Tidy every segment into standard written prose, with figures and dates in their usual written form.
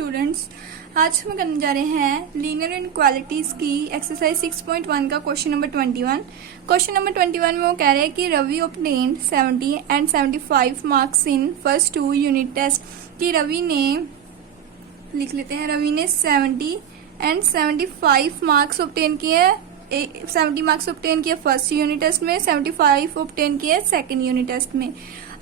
Students, आज हम करने जा रहे हैं लीनियर इनइक्वालिटीज की एक्सरसाइज 6.1 का क्वेश्चन नंबर 21। क्वेश्चन नंबर 21 में वो कह रहे हैं कि Ravi obtained 70 and 75 marks in first 2 unit test. कि रवि ने, लिख लेते हैं, रवि ने 70 एंड 75 मार्क्स ऑब्टेन किए, 70 मार्क्स ऑब्टेन किए फर्स्ट यूनिट टेस्ट में, 75 ऑब्टेन किए सेकेंड यूनिट टेस्ट में।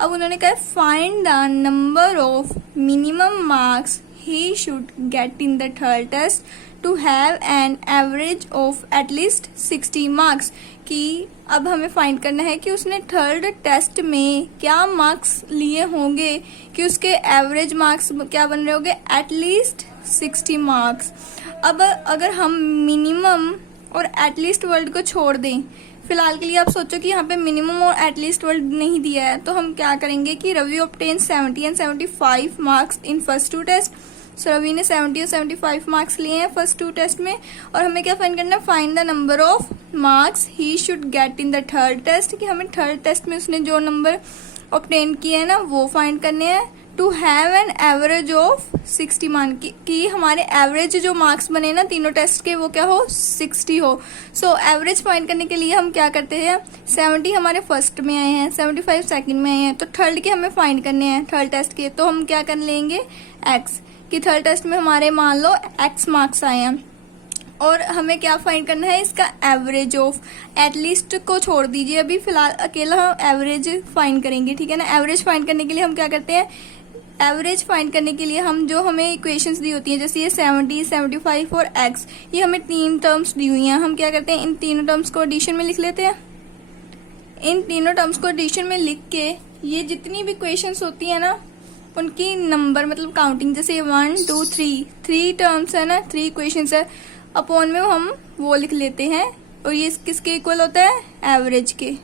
अब उन्होंने कहा find the number of minimum marks he should get in the third test to have an average of at least 60 marks. कि अब हमें फाइंड करना है कि उसने थर्ड टेस्ट में क्या मार्क्स लिए होंगे कि उसके एवरेज मार्क्स क्या बन रहे होंगे, एटलीस्ट 60 मार्क्स। अब अगर हम मिनिमम और एटलीस्ट वर्ड को छोड़ दें, फिलहाल के लिए आप सोचो कि यहाँ पे मिनिमम और एटलीस्ट वर्ड नहीं दिया है, तो हम क्या करेंगे कि Ravi obtain 70 and 75 marks in first 2 test. So Ravi ने 70 और 75 मार्क्स लिए हैं फर्स्ट 2 टेस्ट में, और हमें क्या फाइंड करना है, find the number of marks he should get in the third test. कि हमें थर्ड टेस्ट में उसने जो नंबर ऑब्टेन किए हैं ना वो फाइंड करने हैं, to have an average of 60 mark, कि हमारे एवरेज जो मार्क्स बने ना तीनों टेस्ट के वो क्या हो, 60 हो। सो एवरेज फाइंड करने के लिए हम क्या करते हैं, 70 हमारे फर्स्ट में आए हैं, 75 सेकंड में आए हैं, तो थर्ड के हमें फाइंड करने हैं थर्ड टेस्ट के, तो हम क्या कर लेंगे एक्स, कि थर्ड टेस्ट में हमारे मान लो एक्स मार्क्स आए हैं, और हमें क्या फाइंड करना है, इसका एवरेज ऑफ। एटलीस्ट को छोड़ दीजिए, अभी फिलहाल अकेला हम एवरेज फाइंड करेंगे, ठीक है ना। एवरेज फाइंड करने के लिए हम क्या करते हैं, एवरेज फाइंड करने के लिए हम जो हमें इक्वेशंस दी होती हैं, जैसे ये 70, 75 और x, ये हमें 3 टर्म्स दी हुई हैं, हम क्या करते हैं इन तीनों टर्म्स को एडिशन में लिख लेते हैं। इन तीनों टर्म्स को एडिशन में लिख के ये जितनी भी इक्वेशंस होती है ना उनकी नंबर मतलब काउंटिंग, जैसे 1 2 3 टर्म्स है ना, 3 इक्वेशंस है, अपॉन में हम वो लिख लेते हैं, और ये किसके इक्वल होता है, एवरेज के।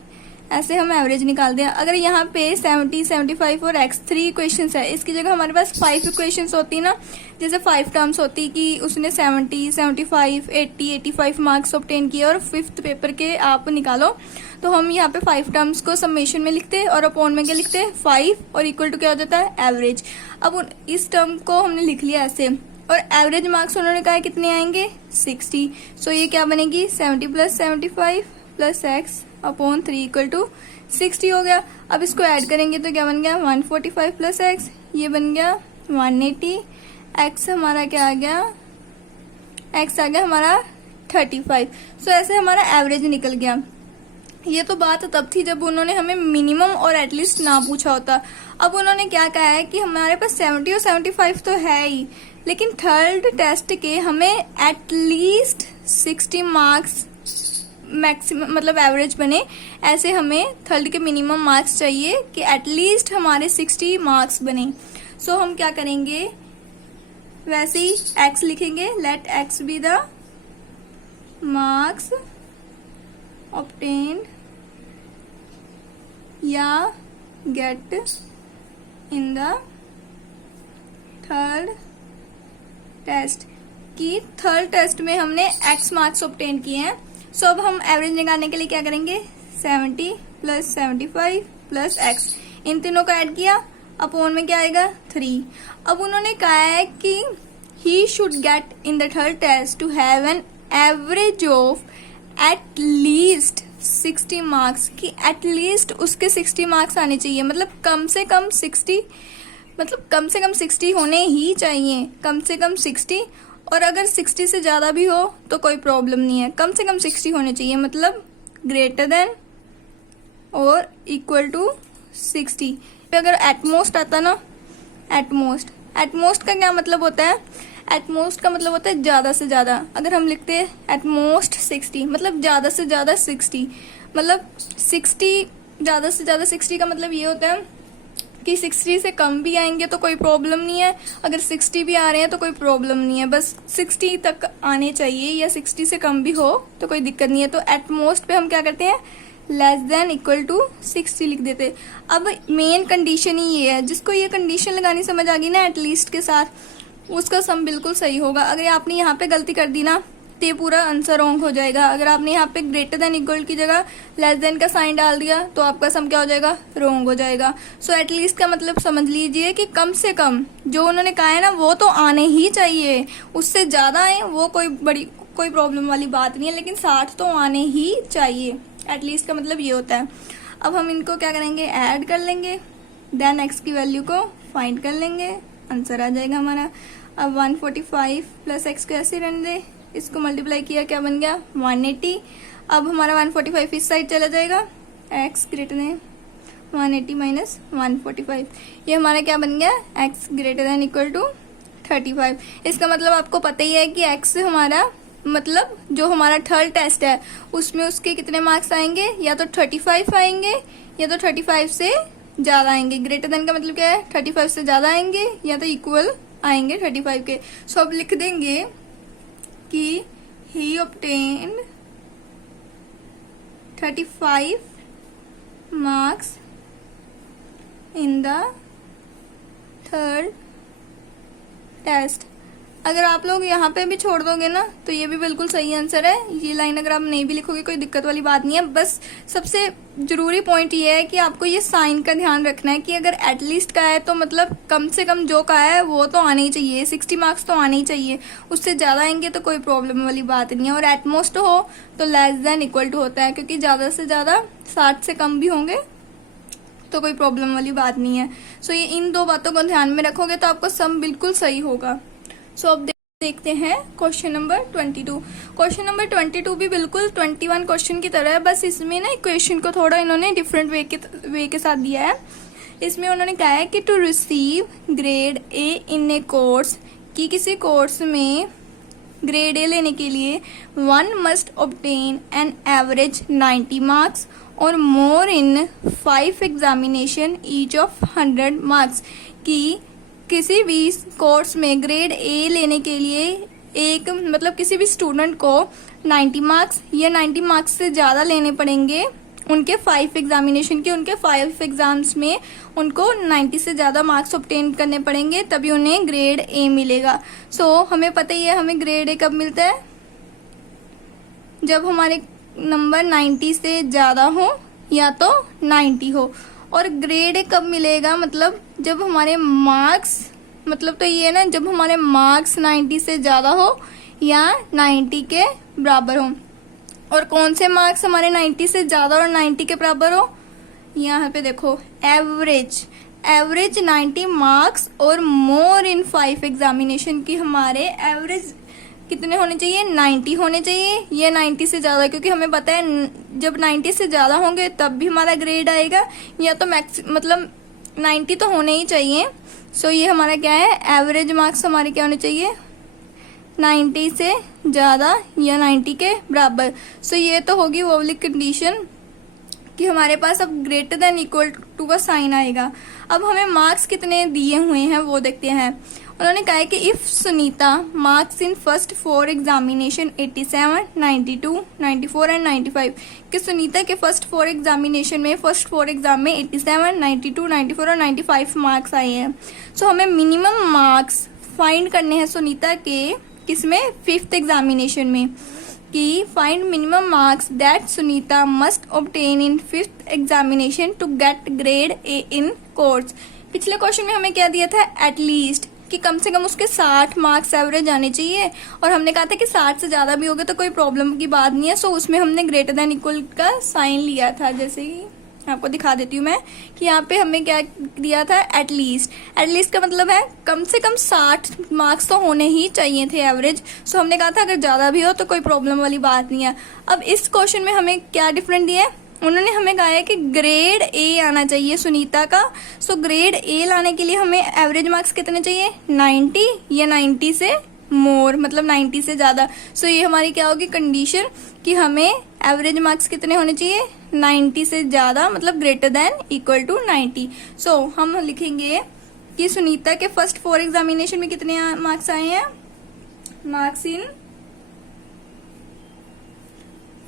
ऐसे हम एवरेज निकाल दें। अगर यहाँ पे 70, 75 और x 3 इक्वेशंस है, इसकी जगह हमारे पास 5 इक्वेशंस होती ना, जैसे 5 टर्म्स होती कि उसने 70, 75, 80, 85 मार्क्स ऑब्टेन किए, और 5th पेपर के आप निकालो, तो हम यहाँ पे 5 टर्म्स को समेशन में लिखते और अपॉन में क्या लिखते 5, और इक्वल टू क्या हो जाता है, एवरेज। अब इस टर्म को हमने लिख लिया ऐसे, और एवरेज मार्क्स उन्होंने कहा कितने आएंगे, 60। सो ये क्या बनेगी, 70 plus 75 plus x upon 3 equal to 60 हो गया। अब इसको ऐड करेंगे तो क्या बन गया, 145 प्लस एक्स, ये बन गया 180, एक्स हमारा क्या आ गया, एक्स आ गया हमारा 35। सो ऐसे हमारा एवरेज निकल गया। ये तो बात तब थी जब उन्होंने हमें मिनिमम और एटलीस्ट ना पूछा होता। अब उन्होंने क्या कहा है कि हमारे पास 70 और 75 तो है ही, लेकिन थर्ड टेस्ट के हमें एटलीस्ट 60 मार्क्स मैक्सिमम मतलब एवरेज बने, ऐसे हमें थर्ड के मिनिमम मार्क्स चाहिए कि एटलीस्ट हमारे 60 मार्क्स बने। सो हम क्या करेंगे, वैसे ही x लिखेंगे, let x be the marks obtained या get in the third test. कि थर्ड टेस्ट में हमने x मार्क्स ऑब्टेन किए हैं। सो अब हम एवरेज निकालने के लिए क्या करेंगे, 70 प्लस 75 प्लस एक्स, इन तीनों को ऐड किया, अपॉन में क्या आएगा 3। अब उन्होंने कहा है कि he should get in the third test to have an average of at least 60 marks. कि एटलीस्ट उसके 60 मार्क्स आने चाहिए, मतलब कम से कम 60, मतलब कम से कम 60 होने ही चाहिए, कम से कम 60। और अगर 60 से ज्यादा भी हो तो कोई प्रॉब्लम नहीं है, कम से कम 60 होने चाहिए, मतलब ग्रेटर देन और इक्वल टू 60। अगर एटमोस्ट आता ना, एटमोस्ट का क्या मतलब होता है, एटमोस्ट का मतलब होता है ज्यादा से ज्यादा। अगर हम लिखते हैं एटमोस्ट 60, मतलब ज्यादा से ज्यादा 60, मतलब 60 ज्यादा से ज्यादा 60 का मतलब ये होता है कि 60 से कम भी आएंगे तो कोई प्रॉब्लम नहीं है, अगर 60 भी आ रहे हैं तो कोई प्रॉब्लम नहीं है, बस 60 तक आने चाहिए, या 60 से कम भी हो तो कोई दिक्कत नहीं है। तो एट मोस्ट पे हम क्या करते हैं, लेस देन इक्वल टू 60 लिख देते। अब मेन कंडीशन ही ये है, जिसको ये कंडीशन लगानी समझ आ गई ना एटलीस्ट के साथ, उसका सम बिल्कुल सही होगा। अगर आपने यहाँ पे गलती कर दी ना, तो ये पूरा आंसर रॉन्ग हो जाएगा। अगर आपने यहाँ पे ग्रेटर देन इक्वल की जगह लेस देन का साइन डाल दिया तो आपका सम क्या हो जाएगा, रॉन्ग हो जाएगा। सो एटलीस्ट का मतलब समझ लीजिए कि कम से कम जो उन्होंने कहा है ना वो तो आने ही चाहिए, उससे ज्यादा आए वो कोई प्रॉब्लम वाली बात नहीं है, लेकिन 60 तो आने ही चाहिए। एटलीस्ट का मतलब ये होता है। अब हम इनको क्या करेंगे, ऐड कर लेंगे, देन एक्स की वैल्यू को फाइंड कर लेंगे, आंसर आ जाएगा हमारा। अब 145 प्लस एक्स को ऐसे रहने दे, इसको मल्टीप्लाई किया क्या बन गया 180। अब हमारा 145 इस साइड चला जाएगा, एक्स ग्रेटर देन 180 माइनस 145, ये हमारा क्या बन गया, x greater than equal to 35। इसका मतलब आपको पता ही है कि एक्स हमारा मतलब जो हमारा थर्ड टेस्ट है उसमें उसके कितने मार्क्स आएंगे, या तो 35 आएंगे या तो 35 से ज्यादा आएंगे। ग्रेटर देन का मतलब क्या है, 35 से ज्यादा आएंगे या तो इक्वल आएंगे 35 के। सो अब लिख देंगे कि he obtained 35 marks in the third test. अगर आप लोग यहाँ पे भी छोड़ दोगे ना तो ये भी बिल्कुल सही आंसर है। ये लाइन अगर आप नहीं भी लिखोगे कोई दिक्कत वाली बात नहीं है। बस सबसे जरूरी पॉइंट ये है कि आपको ये साइन का ध्यान रखना है कि अगर एटलीस्ट का है तो मतलब कम से कम जो का है वो तो आने ही चाहिए, 60 मार्क्स तो आने ही चाहिए। उससे ज्यादा आएंगे तो कोई प्रॉब्लम वाली बात नहीं है। और एटमोस्ट हो तो लेस देन इक्वल टू होता है, क्योंकि ज्यादा से ज्यादा 60 से कम भी होंगे तो कोई प्रॉब्लम वाली बात नहीं है। सो ये इन दो बातों को ध्यान में रखोगे तो आपका सम बिल्कुल सही होगा। सो अब देखते हैं क्वेश्चन नंबर 22। क्वेश्चन नंबर 22 भी बिल्कुल 21 क्वेश्चन की तरह है, बस इसमें ना इक्वेशन को थोड़ा इन्होंने डिफरेंट वे के साथ दिया है। इसमें उन्होंने कहा है कि to receive grade A in A course, कि किसी कोर्स में ग्रेड ए लेने के लिए one must obtain an average 90 marks और more in 5 examination each of 100 marks. कि किसी भी कोर्स में ग्रेड ए लेने के लिए एक मतलब किसी भी स्टूडेंट को 90 मार्क्स या 90 मार्क्स से ज़्यादा लेने पड़ेंगे उनके 5 एग्जामिनेशन के। उनके 5 एग्जाम्स में उनको 90 से ज़्यादा मार्क्स ऑब्टेन करने पड़ेंगे, तभी उन्हें ग्रेड ए मिलेगा। सो हमें पता ही है हमें ग्रेड ए कब मिलता है, जब हमारे नंबर 90 से ज़्यादा हो या तो 90 हो। और ग्रेड ए कब मिलेगा, मतलब जब हमारे मार्क्स मतलब तो ये ना जब हमारे मार्क्स 90 से ज़्यादा हो या 90 के बराबर हो। और कौन से मार्क्स हमारे 90 से ज़्यादा और 90 के बराबर हो, यहाँ पे देखो एवरेज 90 मार्क्स और मोर इन 5 एग्जामिनेशन की हमारे एवरेज कितने होने चाहिए, 90 होने चाहिए या 90 से ज़्यादा, क्योंकि हमें पता है जब 90 से ज़्यादा होंगे तब भी हमारा ग्रेड आएगा, या तो मतलब 90 तो होने ही चाहिए। सो ये हमारा क्या है, एवरेज मार्क्स हमारे क्या होने चाहिए, 90 से ज़्यादा या 90 के बराबर। सो ये तो होगी वो वाली कंडीशन कि हमारे पास अब ग्रेटर देन इक्वल टू का साइन आएगा। अब हमें मार्क्स कितने दिए हुए हैं वो देखते हैं। उन्होंने कहा है कि if Sunita marks in first 4 examination 87, 92, 94 and 95, कि सुनीता के फर्स्ट 4 एग्जामिनेशन में फर्स्ट 4 एग्जाम में 87, 92, 94 और 95 मार्क्स आए हैं। सो हमें मिनिमम मार्क्स फाइंड करने हैं सुनीता के किसमें, 5th एग्जामिनेशन में, कि find minimum marks that Sunita must obtain in 5th examination to get grade A in course. पिछले क्वेश्चन में हमें क्या दिया था, एटलीस्ट कि कम से कम उसके 60 मार्क्स एवरेज आने चाहिए, और हमने कहा था कि 60 से ज्यादा भी होगा तो कोई प्रॉब्लम की बात नहीं है। सो उसमें हमने ग्रेटर देन इक्वल का साइन लिया था, जैसे ही आपको दिखा देती हूँ मैं कि यहाँ पे हमें क्या दिया था, एटलीस्ट का मतलब है कम से कम 60 मार्क्स तो होने ही चाहिए थे एवरेज। सो हमने कहा था अगर ज्यादा भी हो तो कोई प्रॉब्लम वाली बात नहीं है। अब इस क्वेश्चन में हमें क्या डिफरेंट दिया है, उन्होंने हमें कहा है कि ग्रेड ए आना चाहिए सुनीता का। सो ग्रेड ए लाने के लिए हमें एवरेज मार्क्स कितने चाहिए, 90 या 90 से मोर, मतलब 90 से ज़्यादा। सो ये हमारी क्या होगी कंडीशन कि हमें एवरेज मार्क्स कितने होने चाहिए, 90 से ज़्यादा, मतलब ग्रेटर देन इक्वल टू 90। सो हम लिखेंगे कि सुनीता के फर्स्ट 4 एग्जामिनेशन में कितने मार्क्स आए हैं, मार्क्स इन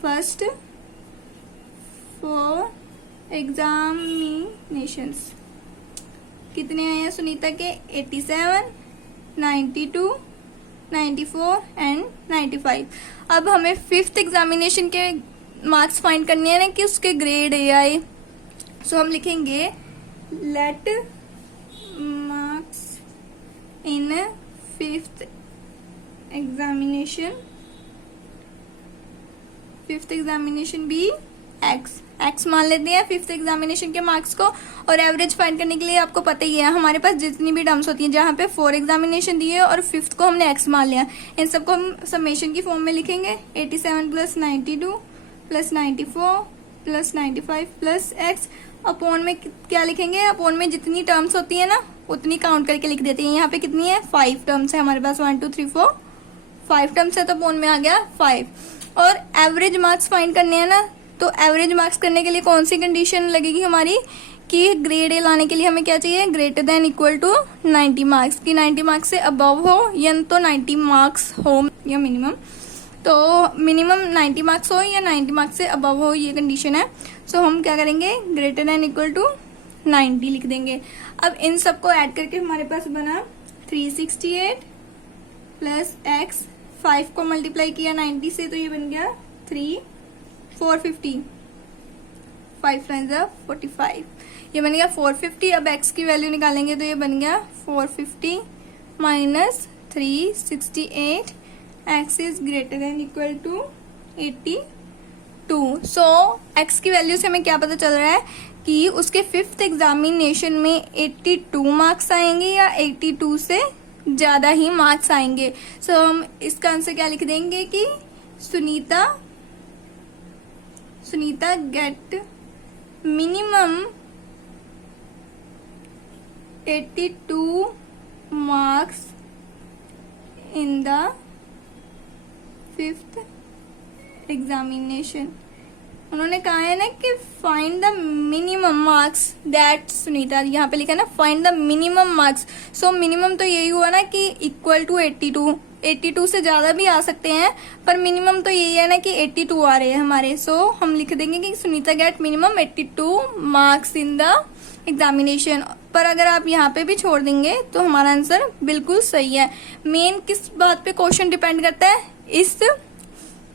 फर्स्ट 4 एग्जामिनेशंस कितने आए हैं सुनीता के, 87, 92, 94 एंड 95। अब हमें फिफ्थ एग्जामिनेशन के मार्क्स फाइंड करने हैं ना कि उसके ग्रेड ए आए। सो हम लिखेंगे let marks in fifth examination be x मान लेते हैं फिफ्थ एग्जामिनेशन के मार्क्स को। और एवरेज फाइंड करने के लिए आपको पता ही है हमारे पास जितनी भी टर्म्स होती हैं, जहाँ पे 4 एग्जामिनेशन दिए और फिफ्थ को हमने एक्स मान लिया, इन सबको हम समेशन की फॉर्म में लिखेंगे। 87 plus 92 plus 94 plus 95 plus x. Upon में क्या लिखेंगे, अपॉन में जितनी टर्म्स होती है ना उतनी काउंट करके लिख देते हैं। यहाँ पे कितनी है, 5 टर्म्स है हमारे पास, 1 2 3 4 5 टर्म्स है, तो अपॉन में आ गया 5। और एवरेज मार्क्स फाइंड करने हैं ना, तो एवरेज मार्क्स करने के लिए कौन सी कंडीशन लगेगी हमारी कि ग्रेड ए लाने के लिए हमें क्या चाहिए, greater than equal to 90 marks, कि 90 मार्क्स से अबव हो या तो 90 मार्क्स हो या मिनिमम, तो मिनिमम 90 मार्क्स हो या 90 मार्क्स से अबव हो, ये कंडीशन है। सो हम क्या करेंगे, ग्रेटर देन इक्वल टू 90 लिख देंगे। अब इन सबको ऐड करके हमारे पास बना 368 प्लस एक्स, 5 को मल्टीप्लाई किया 90 से तो ये बन गया 450, 5 टाइम्स 45, ये बन गया 450। अब x की वैल्यू निकालेंगे तो ये बन गया 450 minus 368, x is greater than equal to 82। So x की वैल्यू से हमें क्या पता चल रहा है कि उसके फिफ्थ एग्जामिनेशन में 82 मार्क्स आएंगे या 82 से ज्यादा ही मार्क्स आएंगे। सो हम इसका आंसर क्या लिख देंगे कि Sunita get minimum 82 marks in the fifth examination. उन्होंने कहा है ना कि find the minimum marks that Sunita, यहाँ पे लिखा है ना find the minimum marks. So minimum तो यही हुआ ना कि इक्वल टू 82 से ज्यादा भी आ सकते हैं, पर मिनिमम तो यही है ना कि 82 आ रहे हैं हमारे। सो हम लिख देंगे कि Sunita get minimum 82 marks in the examination. पर अगर आप यहाँ पे भी छोड़ देंगे तो हमारा आंसर बिल्कुल सही है। मेन किस बात पे क्वेश्चन डिपेंड करता है, इस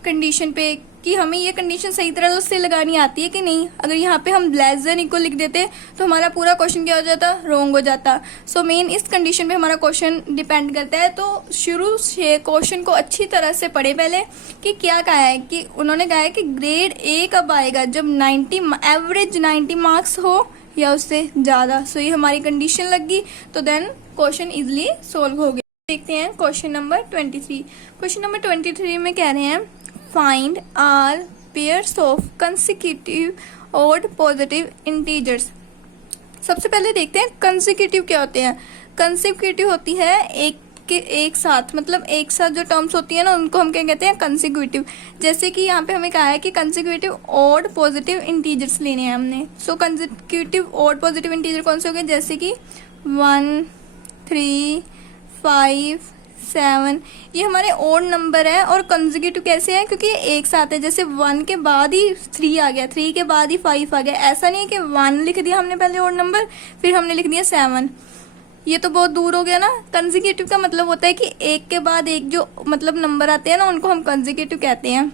कंडीशन पे कि हमें ये कंडीशन सही तरह से लगानी आती है कि नहीं। अगर यहाँ पे हम लेस देन इक्वल लिख देते तो हमारा पूरा क्वेश्चन क्या हो जाता, रॉन्ग हो जाता। सो मेन इस कंडीशन पे हमारा क्वेश्चन डिपेंड करता है। तो शुरू से क्वेश्चन को अच्छी तरह से पढ़े पहले कि क्या कहा है, कि उन्होंने कहा है कि ग्रेड ए कब आएगा, जब 90 एवरेज 90 मार्क्स हो या उससे ज्यादा। सो ये हमारी कंडीशन लगी, तो देन क्वेश्चन इजिली सोल्व हो गया। देखते हैं क्वेश्चन नंबर 23। क्वेश्चन नंबर 23 में कह रहे हैं find all pairs of consecutive odd positive integers. सबसे पहले देखते हैं कंसेक्यूटिव क्या होते हैं। कंसेक्यूटिव होती है एक साथ, मतलब एक साथ जो टर्म्स होती है ना उनको हम क्या कहते हैं, कंसेक्यूटिव। जैसे कि यहाँ पे हमें कहा है कि कंसेक्यूटिव ऑड पॉजिटिव इंटीजर्स लेने हैं हमने। सो कंसेक्यूटिव ऑड पॉजिटिव इंटीजर कौन से हो गए, जैसे कि 1 3 5 7, ये हमारे ओड नंबर है। और कंसेक्यूटिव कैसे है, क्योंकि ये एक साथ है। जैसे 1 के बाद ही 3 आ गया, 3 के बाद ही 5 आ गया। ऐसा नहीं है कि 1 लिख दिया हमने पहले ओड नंबर, फिर हमने लिख दिया 7, ये तो बहुत दूर हो गया ना। कंसेक्यूटिव का मतलब होता है कि एक के बाद एक जो मतलब नंबर आते हैं ना उनको हम कंसेक्यूटिव कहते हैं।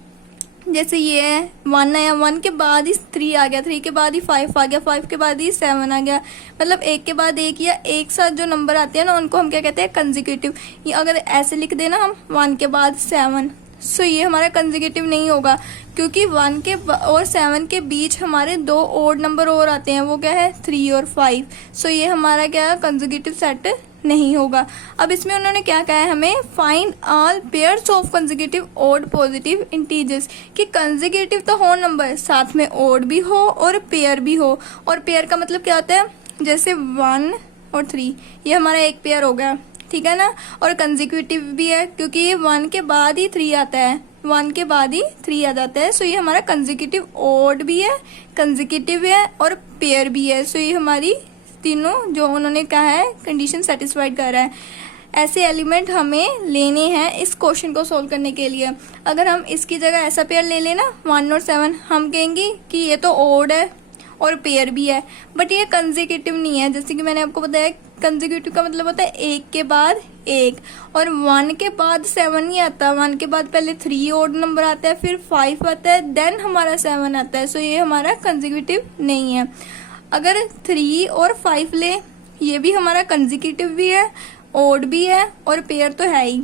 जैसे ये है 1 आया, 1 के बाद ही 3 आ गया, 3 के बाद ही 5 आ गया, 5 के बाद ही 7 आ गया। मतलब एक के बाद एक या एक साथ जो नंबर आते हैं ना उनको हम क्या कहते हैं, कंसेक्यूटिव। ये अगर ऐसे लिख देना हम 1 के बाद 7, सो ये हमारा कंसेक्यूटिव नहीं होगा, क्योंकि 1 के और 7 के बीच हमारे 2 ओड नंबर और आते हैं, वो क्या है 3 और 5। सो ये हमारा क्या कंसेक्यूटिव सेट नहीं होगा। अब इसमें उन्होंने क्या कहा है हमें, find all pairs of consecutive odd positive integers, कि कंसेक्यूटिव तो हो नंबर, साथ में ऑड भी हो और पेयर भी हो। और पेयर का मतलब क्या होता है, जैसे 1 और 3, ये हमारा एक पेयर हो गया, ठीक है ना। और कंसेक्यूटिव भी है क्योंकि ये 1 के बाद ही 3 आता है, 1 के बाद ही 3 आ जाता है। सो ये हमारा कंसेक्यूटिव ऑड भी है, कंसेक्यूटिव है और पेयर भी है। सो ये हमारी तीनों जो उन्होंने कहा है कंडीशन सेटिस्फाइड कर रहा है। ऐसे एलिमेंट हमें लेने हैं इस क्वेश्चन को सोल्व करने के लिए। अगर हम इसकी जगह ऐसा पेयर ले लेना 1 और 7, हम कहेंगे कि ये तो ऑड है और पेयर भी है, बट ये कंसेक्यूटिव नहीं है। जैसे कि मैंने आपको बताया कंसेक्यूटिव का मतलब होता है एक के बाद एक, और 1 के बाद 7 नहीं आता, 1 के बाद पहले 3 ओड नंबर आता है, फिर 5 आता है, देन हमारा 7 आता है। सो ये हमारा कंसेक्यूटिव नहीं है। अगर 3 और 5 ले, ये भी हमारा कंसेक्यूटिव भी है, ओड भी है और पेयर तो है ही।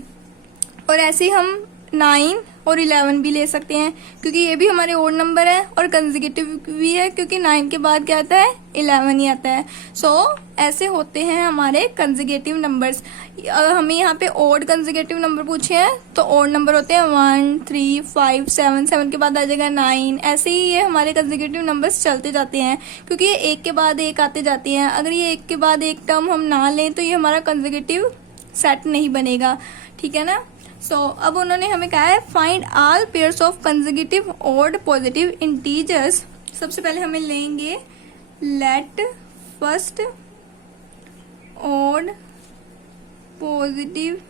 और ऐसे ही हम 9 और 11 भी ले सकते हैं, क्योंकि ये भी हमारे ओड नंबर है और कंसेक्यूटिव भी है, क्योंकि 9 के बाद क्या आता है, 11 ही आता है। सो ऐसे होते हैं हमारे कंसेक्यूटिव नंबर्स। हमें यहाँ पे ओड कंसेक्यूटिव नंबर पूछे हैं तो ओड नंबर होते हैं 1, 3, 5, 7, 7 के बाद आ जाएगा 9। ऐसे ही ये हमारे कंसेक्यूटिव नंबर्स चलते जाते हैं, क्योंकि ये एक के बाद एक आते जाते हैं। अगर ये एक के बाद एक टर्म हम ना लें तो ये हमारा कंसेक्यूटिव सेट नहीं बनेगा, ठीक है ना। सो अब उन्होंने हमें कहा है find all pairs of consecutive odd positive integers. सबसे पहले हमें लेंगे let first odd positive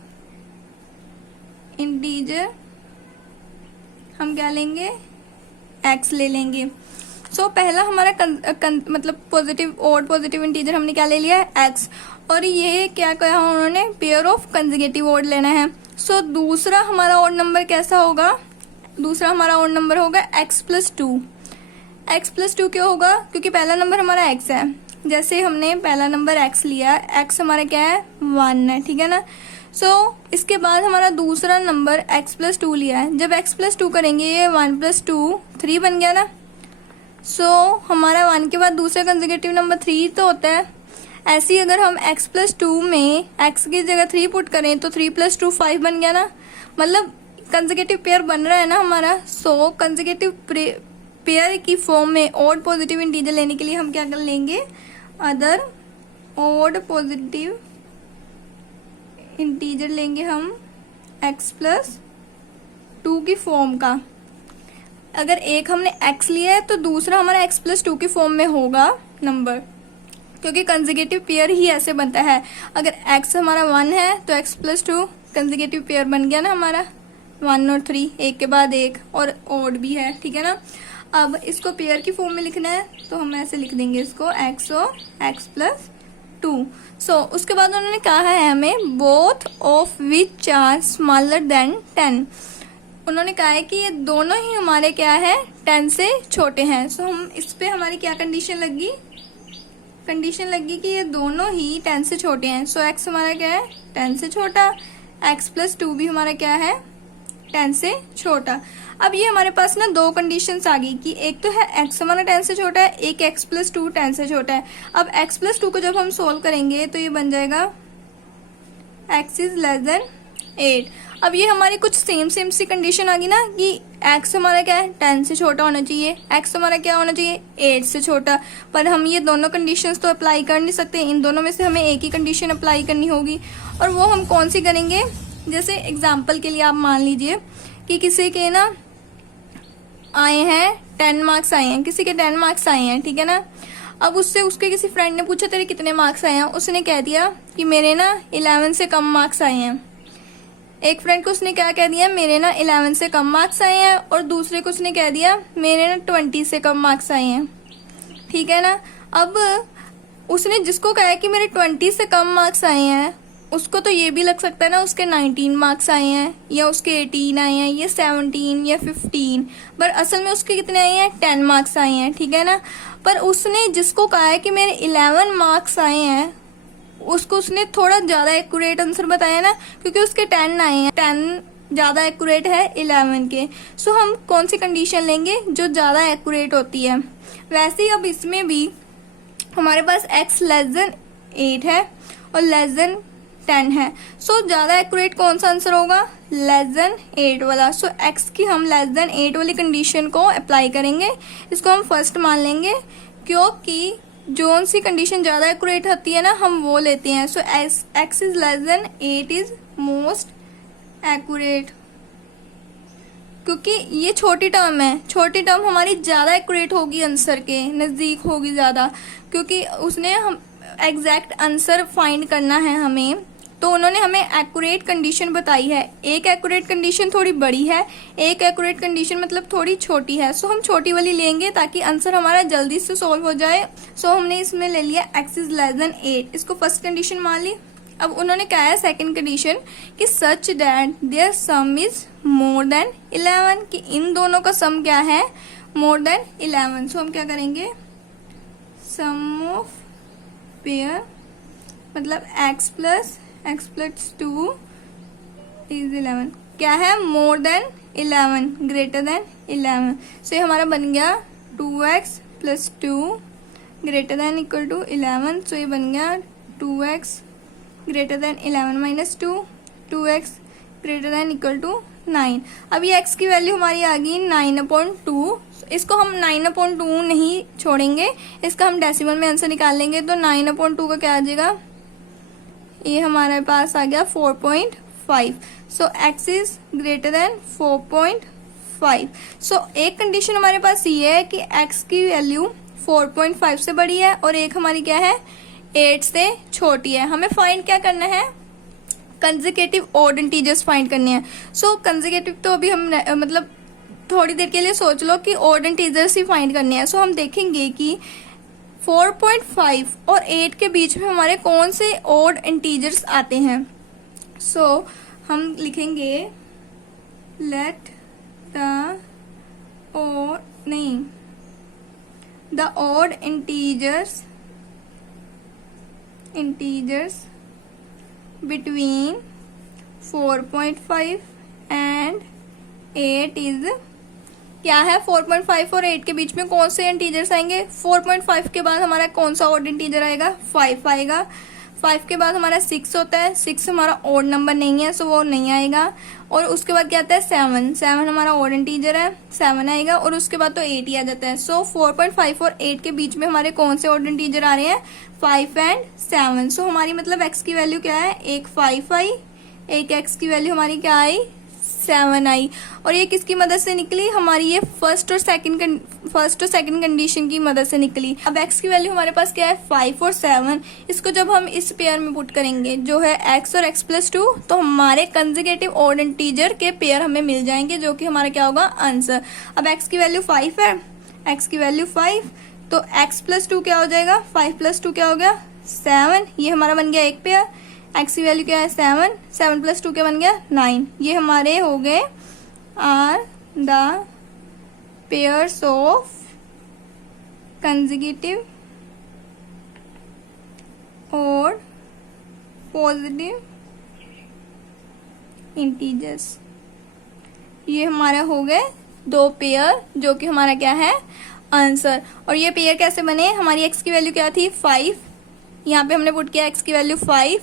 integer, हम क्या लेंगे, x ले लेंगे। सो पहला हमारा मतलब पॉजिटिव ओड पॉजिटिव इंटीजर हमने क्या ले लिया है, x। और ये क्या कहा उन्होंने, पेयर ऑफ कंसेक्यूटिव ओड लेना है। सो दूसरा हमारा ओड नंबर कैसा होगा, दूसरा हमारा ओड नंबर होगा x+2। x+2 क्यों होगा, क्योंकि पहला नंबर हमारा x है। जैसे हमने पहला नंबर x लिया, x हमारा क्या है, 1 है, ठीक है ना। सो इसके बाद हमारा दूसरा नंबर x+2 लिया है। जब x+2 करेंगे ये 1+2 3 बन गया ना। सो हमारा 1 के बाद दूसरा कंसेक्यूटिव नंबर 3 तो होता है। ऐसे ही अगर हम x+2 में x की जगह 3 पुट करें तो 3+2 5 बन गया ना, मतलब कंसेक्यूटिव पेयर बन रहा है ना हमारा। सो कंसेक्यूटिव पेयर की फॉर्म में ओड पॉजिटिव इंटीजर लेने के लिए हम क्या कर लेंगे, अदर ओड पॉजिटिव इंटीजर लेंगे हम x+2 की फॉर्म का। अगर एक हमने x लिया है तो दूसरा हमारा x+2 की फॉर्म में होगा नंबर, क्योंकि कंसेक्यूटिव पेयर ही ऐसे बनता है। अगर x हमारा 1 है तो x+2 कंसेक्यूटिव पेयर बन गया ना हमारा, 1 और 3 एक के बाद एक, और ओड भी है, ठीक है ना। अब इसको पेयर की फॉर्म में लिखना है तो हम ऐसे लिख देंगे इसको x और x+2। सो उसके बाद उन्होंने कहा है हमें both of which are smaller than 10। उन्होंने कहा है कि ये दोनों ही हमारे क्या है, 10 से छोटे हैं। सो हम इस पे हमारी क्या कंडीशन लगी, कंडीशन लगी कि ये दोनों ही 10 से छोटे हैं। सो x हमारा क्या है, 10 से छोटा, x+2 भी हमारा क्या है, 10 से छोटा। अब ये हमारे पास ना दो कंडीशंस आ गई कि एक तो है x हमारा 10 से छोटा है, एक x+2 10 से छोटा है। अब x+2 को जब हम सोल्व करेंगे तो ये बन जाएगा x इज लेस देन 8। अब ये हमारी कुछ सेम सी कंडीशन आ गई ना कि x हमारा क्या है, 10 से छोटा होना चाहिए, x हमारा क्या होना चाहिए, 8 से छोटा। पर हम ये दोनों कंडीशंस तो अप्लाई कर नहीं सकते, इन दोनों में से हमें एक ही कंडीशन अप्लाई करनी होगी। और वो हम कौन सी करेंगे, जैसे एग्जाम्पल के लिए आप मान लीजिए कि किसी के ना आए हैं 10 मार्क्स आए हैं, किसी के 10 मार्क्स आए हैं, ठीक है ना। अब उससे उसके किसी फ्रेंड ने पूछा तेरे कितने मार्क्स आए हैं, उसने कह दिया कि मेरे ना 11 से कम मार्क्स आए हैं। एक फ्रेंड को उसने क्या कह दिया, मेरे ना 11 से कम मार्क्स आए हैं, और दूसरे को उसने कह दिया मेरे ना 20 से कम मार्क्स आए हैं, ठीक है ना। अब उसने जिसको कहा कि मेरे 20 से कम मार्क्स आए हैं, उसको तो ये भी लग सकता है ना उसके 19 मार्क्स आए हैं, या उसके 18 आए हैं, या 17 या 15, पर असल में उसके कितने आए हैं, 10 मार्क्स आए हैं, ठीक है ना। पर उसने जिसको कहा है कि मेरे 11 मार्क्स आए हैं, उसको उसने थोड़ा ज्यादा एक्यूरेट आंसर बताया ना, क्योंकि उसके 10 आए हैं, 10 ज्यादा एक्यूरेट है 11 के। सो हम कौन सी कंडीशन लेंगे, जो ज्यादा एक्यूरेट होती है। वैसे ही अब इसमें भी हमारे पास x लेस देन 8 है और लेस देन 10 है। सो ज्यादा एक्यूरेट कौन सा आंसर होगा, लेस देन 8 वाला। सो x की हम लेस देन 8 वाली कंडीशन को अप्लाई करेंगे, इसको हम फर्स्ट मान लेंगे, क्योंकि जोन सी कंडीशन ज्यादा एक्यूरेट होती है ना हम वो लेते हैं। सो x is less then 8 is most accurate, क्योंकि ये छोटी टर्म है, छोटी टर्म हमारी ज्यादा एक्यूरेट होगी, आंसर के नजदीक होगी ज्यादा, क्योंकि उसने हम एग्जैक्ट आंसर फाइंड करना है हमें, तो उन्होंने हमें एक्यूरेट कंडीशन बताई है। एक एक्यूरेट कंडीशन थोड़ी बड़ी है, एक एक्यूरेट कंडीशन मतलब थोड़ी छोटी है। सो हम छोटी वाली लेंगे ताकि आंसर हमारा जल्दी से सॉल्व हो जाए। सो हमने इसमें ले लिया x इज लेस देन 8, इसको फर्स्ट कंडीशन मान ली। अब उन्होंने कहा है सेकंड कंडीशन कि such that their sum is more than 11, कि इन दोनों का सम क्या है, मोर देन 11। सो हम क्या करेंगे, सम ऑफ पेयर मतलब x प्लस 2 इज 11 क्या है, more than 11, greater than 11। So ये हमारा बन गया 2x plus 2 greater than equal to 11। So ये बन गया 2x greater than 11 minus 2, 2x greater than equal to 9। अब ये x की वैल्यू हमारी आ गई 9/2। इसको हम 9/2 नहीं छोड़ेंगे, इसका हम डेसिमल में आंसर निकाल लेंगे। तो 9/2 का क्या आ जाएगा, ये हमारे पास आ गया 4.5। सो x इज ग्रेटर देन 4.5। सो एक कंडीशन हमारे पास ये है कि x की वैल्यू 4.5 से बड़ी है और एक हमारी क्या है, 8 से छोटी है। हमें फाइंड क्या करना है, कंसेक्यूटिव ऑड इंटीजर्स फाइंड करने हैं। सो कंसेक्यूटिव तो अभी हम मतलब थोड़ी देर के लिए सोच लो कि ऑड इंटीजर्स ही फाइंड करने हैं। सो हम देखेंगे कि 4.5 और 8 के बीच में हमारे कौन से ऑड इंटीजर्स आते हैं। सो हम लिखेंगे let the odd integers between 4.5 and 8 is क्या है, 4.5 और 8 के बीच में कौन से इंटीजर्स आएंगे। 4.5 के बाद हमारा कौन सा ऑड इंटीजर आएगा, 5 आएगा। 5 के बाद हमारा 6 होता है, 6 हमारा ऑड नंबर नहीं है सो वो नहीं आएगा। और उसके बाद क्या आता है, 7 हमारा ऑड इंटीजर है, 7 आएगा। और उसके बाद तो 8 ही आ जाता है। सो 4.5 और 8 के बीच में हमारे कौन से ऑड इंटीजर आ रहे हैं, 5 एंड 7। सो हमारी मतलब x की वैल्यू क्या है, एक 5 आई, एक x की वैल्यू हमारी क्या आई, 7 आई। और ये किसकी मदद से निकली, हमारी ये फर्स्ट और सेकंड कंडीशन की मदद से निकली। अब x की वैल्यू हमारे पास क्या है, 5 और 7। इसको जब हम इस पेयर में पुट करेंगे जो है x और x प्लस 2, तो हमारे कंसेक्यूटिव ऑड इंटीजर के पेयर हमें मिल जाएंगे, जो कि हमारा क्या होगा, आंसर। अब x की वैल्यू 5 है, x की वैल्यू 5, तो x प्लस 2 क्या हो जाएगा, 5 प्लस 2 क्या हो गया, 7। ये हमारा बन गया एक पेयर। x की वैल्यू क्या है, 7, 7 प्लस 2 क्या बन गया, 9। ये हमारे हो गए are the pairs of consecutive और पॉजिटिव इंटीजर्स। ये हमारा हो गए 2 पेयर, जो कि हमारा क्या है, आंसर। और ये पेयर कैसे बने, हमारी x की वैल्यू क्या थी, 5, यहाँ पे हमने पुट किया x की वैल्यू 5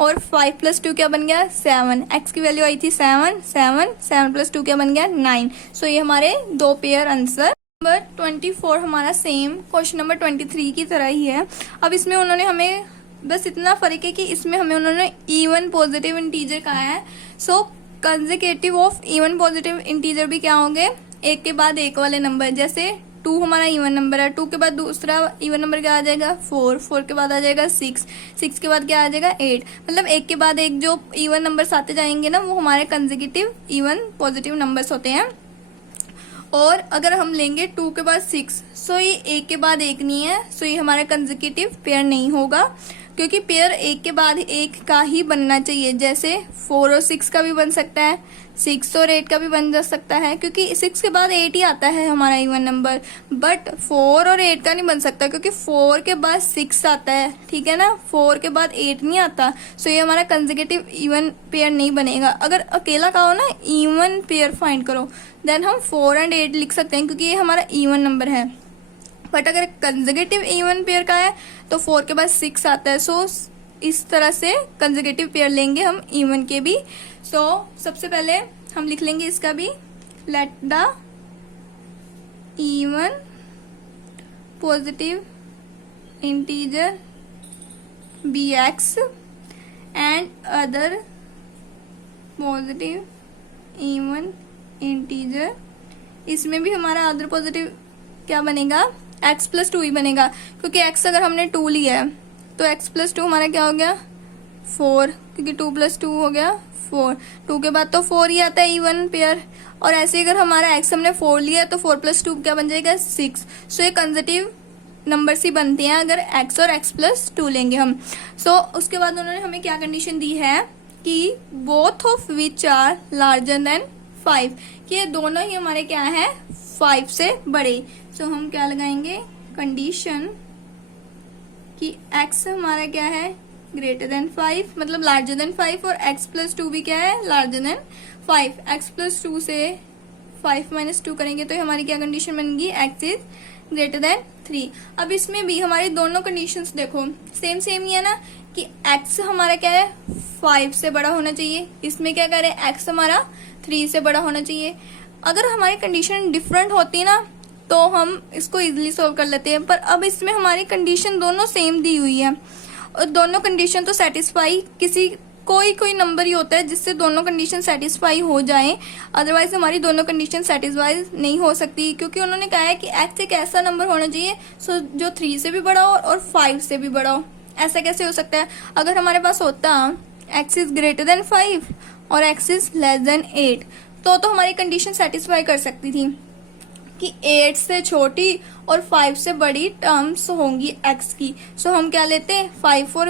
और 5 प्लस 2 क्या बन गया, 7। x की वैल्यू आई थी 7 प्लस 2 क्या बन गया, 9। सो ये हमारे 2 पेयर आंसर। नंबर 24 हमारा सेम क्वेश्चन नंबर 23 की तरह ही है। अब इसमें उन्होंने हमें बस इतना फर्क है कि इसमें हमें उन्होंने इवन पॉजिटिव इंटीजर कहा है। So consecutive of even positive integer भी क्या होंगे, एक के बाद एक वाले नंबर। जैसे 2 हमारा इवन नंबर है, 2 के बाद दूसरा इवन नंबर क्या आ जाएगा, 4 के बाद आ जाएगा 6 के बाद क्या आ जाएगा, 8। मतलब एक के बाद एक जो इवन नंबर्स आते जाएंगे ना, वो हमारे कंसेक्यूटिव इवन पॉजिटिव नंबर्स होते हैं। और अगर हम लेंगे 2 के बाद 6, सो ये एक के बाद एक नहीं है, सो ये हमारा कंसेक्यूटिव पेयर नहीं होगा, क्योंकि पेयर एक के बाद एक का ही बनना चाहिए। जैसे 4 और 6 का भी बन सकता है, 6 और 8 का भी बन जा सकता है, क्योंकि 6 के बाद 8 ही आता है हमारा इवन नंबर। बट 4 और 8 का नहीं बन सकता, क्योंकि 4 के बाद 6 आता है, ठीक है ना, 4 के बाद 8 नहीं आता। सो ये हमारा कंसेक्यूटिव इवन पेयर नहीं बनेगा। अगर अकेला कहो ना इवन पेयर फाइंड करो, देन हम 4 एंड 8 लिख सकते हैं, क्योंकि ये हमारा इवन नंबर है। बट अगर कंसेक्यूटिव इवन पेयर का है तो 4 के बाद 6 आता है। सो इस तरह से कंसेक्यूटिव पेयर लेंगे हम इवन के भी। सो सबसे पहले हम लिख लेंगे इसका भी, let the even positive integer be x and other positive even integer. इसमें भी हमारा अदर पॉजिटिव क्या बनेगा, x प्लस 2 ही बनेगा, क्योंकि x अगर हमने 2 लिया है तो x प्लस 2 हमारा क्या हो गया, 4, क्योंकि 2 + 2 हो गया 4, 2 के बाद तो 4 ही आता है इवन पेयर। और ऐसे अगर हमारा x हमने 4 लिया है तो 4 + 2 क्या बन जाएगा 6। सो ये कंसेक्यूटिव नंबर्स ही बनते हैं अगर x और x + 2 लेंगे हम। सो उसके बाद उन्होंने हमें क्या कंडीशन दी है कि both of which are larger than 5, कि ये दोनों ही हमारे क्या है 5 से बड़े। सो हम क्या लगाएंगे कंडीशन कि x हमारा क्या है ग्रेटर देन 5, मतलब लार्जर देन 5, और x + 2 भी क्या है लार्जर देन 5। x + 2 से 5 - 2 करेंगे तो हमारी क्या कंडीशन बनेगी x इज ग्रेटर देन 3। अब इसमें भी हमारी दोनों कंडीशंस देखो सेम ही है ना, कि x हमारा क्या है 5 से बड़ा होना चाहिए, इसमें क्या करें x हमारा 3 से बड़ा होना चाहिए। अगर हमारी कंडीशन डिफरेंट होती ना तो हम इसको इजीली सॉल्व कर लेते हैं, पर अब इसमें हमारी कंडीशन दोनों सेम दी हुई है और दोनों कंडीशन तो सेटिस्फाई कोई नंबर ही होता है जिससे दोनों कंडीशन सेटिस्फाई हो जाए, अदरवाइज हमारी दोनों कंडीशन सेटिस्फाई नहीं हो सकती, क्योंकि उन्होंने कहा है कि x एक ऐसा नंबर होना चाहिए जो 3 से भी बड़ा हो और 5 से भी बड़ा हो। ऐसा कैसे हो सकता है? अगर हमारे पास होता x इज ग्रेटर देन 5 और x इज लेस देन 8 तो हमारी कंडीशन सेटिस्फाई कर सकती थी कि 8 से छोटी और 5 से बड़ी टर्म्स होंगी x की। सो हम क्या लेते हैं 5 और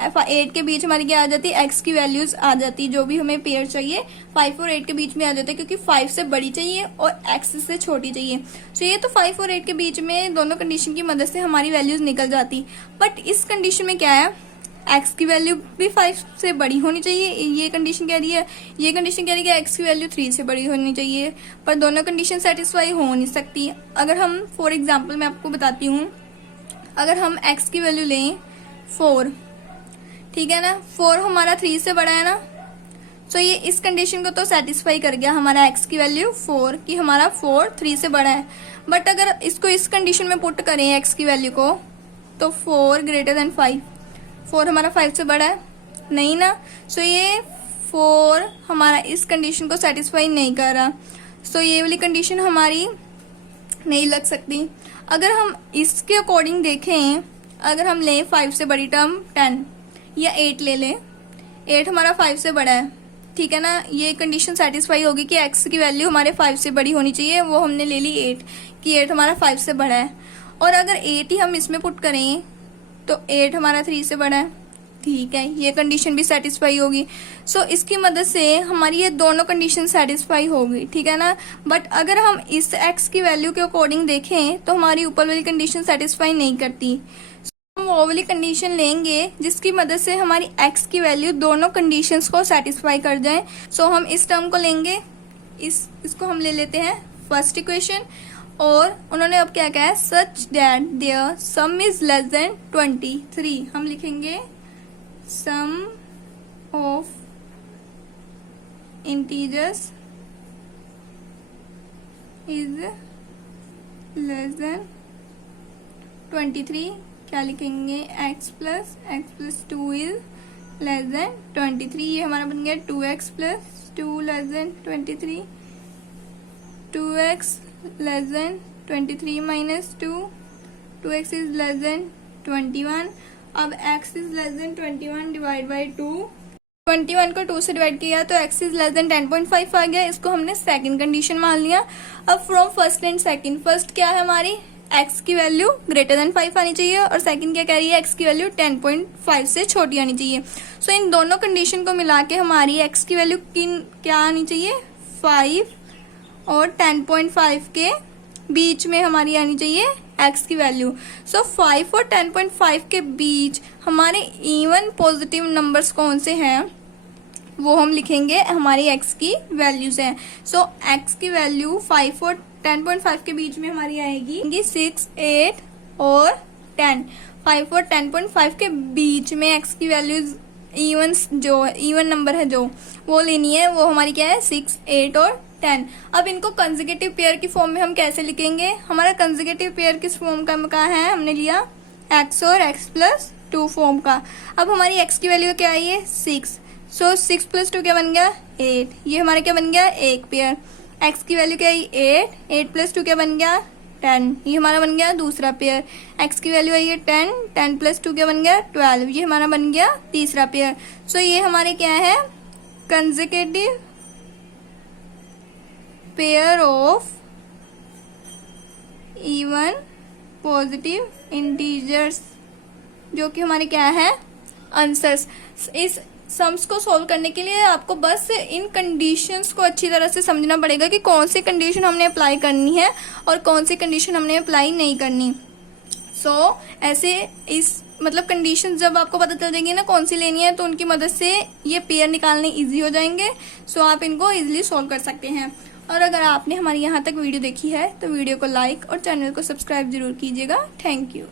8 के बीच हमारी क्या आ जाती है x की वैल्यूज आ जाती, जो भी हमें पेयर चाहिए 5 और 8 के बीच में आ जाते हैं, क्योंकि 5 से बड़ी चाहिए और x से छोटी चाहिए। सो ये तो 5 और 8 के बीच में दोनों कंडीशन की मदद से हमारी वैल्यूज निकल जाती। बट इस कंडीशन में क्या है x की वैल्यू भी 5 से बड़ी होनी चाहिए, ये कंडीशन कह रही है, ये कंडीशन कह रही है कि x की वैल्यू 3 से बड़ी होनी चाहिए, पर दोनों कंडीशन सेटिस्फाई हो नहीं सकती। अगर हम फॉर एग्जांपल मैं आपको बताती हूँ, अगर हम x की वैल्यू लें 4, ठीक है ना, 4 हमारा 3 से बड़ा है ना, सो ये इस कंडीशन को तो सेटिस्फाई कर गया हमारा x की वैल्यू 4 कि हमारा 4 3 से बड़ा है। बट अगर इसको इस कंडीशन में पुट करें x की वैल्यू को तो 4 ग्रेटर देन 5, 4 हमारा 5 से बड़ा है नहीं ना, सो ये 4 हमारा इस कंडीशन को सेटिस्फाई नहीं कर रहा, सो ये वाली कंडीशन हमारी नहीं लग सकती। अगर हम इसके अकॉर्डिंग देखें, अगर हम लें 5 से बड़ी टर्म 10 या 8 ले लें, 8 हमारा 5 से बड़ा है, ठीक है ना, ये कंडीशन सेटिस्फाई होगी कि x की वैल्यू हमारे 5 से बड़ी होनी चाहिए, वो हमने ले ली 8 कि 8 हमारा 5 से बड़ा है। और अगर 8 ही हम इसमें पुट करें तो 8 हमारा 3 से बड़ा है, ठीक है, ये कंडीशन भी सेटिस्फाई होगी। सो इसकी मदद से हमारी ये दोनों कंडीशन सेटिस्फाई होगी, ठीक है ना। बट अगर हम इस x की वैल्यू के अकॉर्डिंग देखें तो हमारी ऊपर वाली कंडीशन सेटिस्फाई नहीं करती। हम वो वाली कंडीशन लेंगे जिसकी मदद से हमारी x की वैल्यू दोनों कंडीशंस को सेटिस्फाई कर जाए। सो हम इस टर्म को लेंगे, इसको हम ले लेते हैं फर्स्ट इक्वेशन, और उन्होंने अब क्या कहा है such that their sum is less than 23। हम लिखेंगे sum of integers is less than 23। क्या लिखेंगे x + 2 इज लेस देन 23। ये हमारा बन गया 2x + 2 less than 23, 2x less than 23 minus 2, 2x is less then 21। अब x is less then 21 divide by 2, 21 को 2 से डिवाइड किया तो x इज लेस देन 10.5 आ गया, इसको हमने सेकंड कंडीशन मान लिया। अब from first and second, first क्या है हमारी x की वैल्यू ग्रेटर देन 5 आनी चाहिए और सेकंड क्या कह रही है x की वैल्यू 10.5 से छोटी आनी चाहिए। सो इन दोनों कंडीशन को मिला के हमारी x की वैल्यू क्या आनी चाहिए 5 और 10.5 के बीच में हमारी आनी चाहिए x की वैल्यू। सो 5 और 10.5 के बीच हमारे इवन पॉजिटिव नंबर्स कौन से हैं वो हम लिखेंगे हमारी x की वैल्यूज हैं। सो x की वैल्यू 5 और 10.5 के बीच में हमारी आएगी 6, 8 और 10। 5 और 10.5 के बीच में x की वैल्यूज इवन नंबर है जो वो लेनी है, वो हमारी क्या है 6, 8 और 10। अब इनको कंसेक्यूटिव पेयर की फॉर्म में हम कैसे लिखेंगे? हमारा कंसेक्यूटिव पेयर किस फॉर्म का है? हमने लिया x और x + 2 फॉर्म का। अब हमारी x की वैल्यू क्या आई है 6, सो 6 + 2 क्या बन गया 8, ये हमारा क्या बन गया एक पेयर। x की वैल्यू क्या आई 8, 8 + 2 क्या बन गया 10, ये हमारा बन गया दूसरा पेयर। x की वैल्यू आई है 10, 10 प्लस 2 क्या बन गया 12, ये हमारा बन गया तीसरा पेयर। सो ये हमारे क्या है consecutive pair of even positive integers, जो कि हमारे क्या है आंसर्स। इस सम्स को सॉल्व करने के लिए आपको बस इन कंडीशंस को अच्छी तरह से समझना पड़ेगा कि कौन सी कंडीशन हमने अप्लाई करनी है और कौन सी कंडीशन हमने अप्लाई नहीं करनी। ऐसे इस मतलब कंडीशन जब आपको पता चल जाएगी ना कौन सी लेनी है, तो उनकी मदद से ये पेयर निकालने इजी हो जाएंगे। आप इनको इजीली सॉल्व कर सकते हैं। और अगर आपने हमारी यहाँ तक वीडियो देखी है तो वीडियो को लाइक और चैनल को सब्सक्राइब जरूर कीजिएगा। Thank you.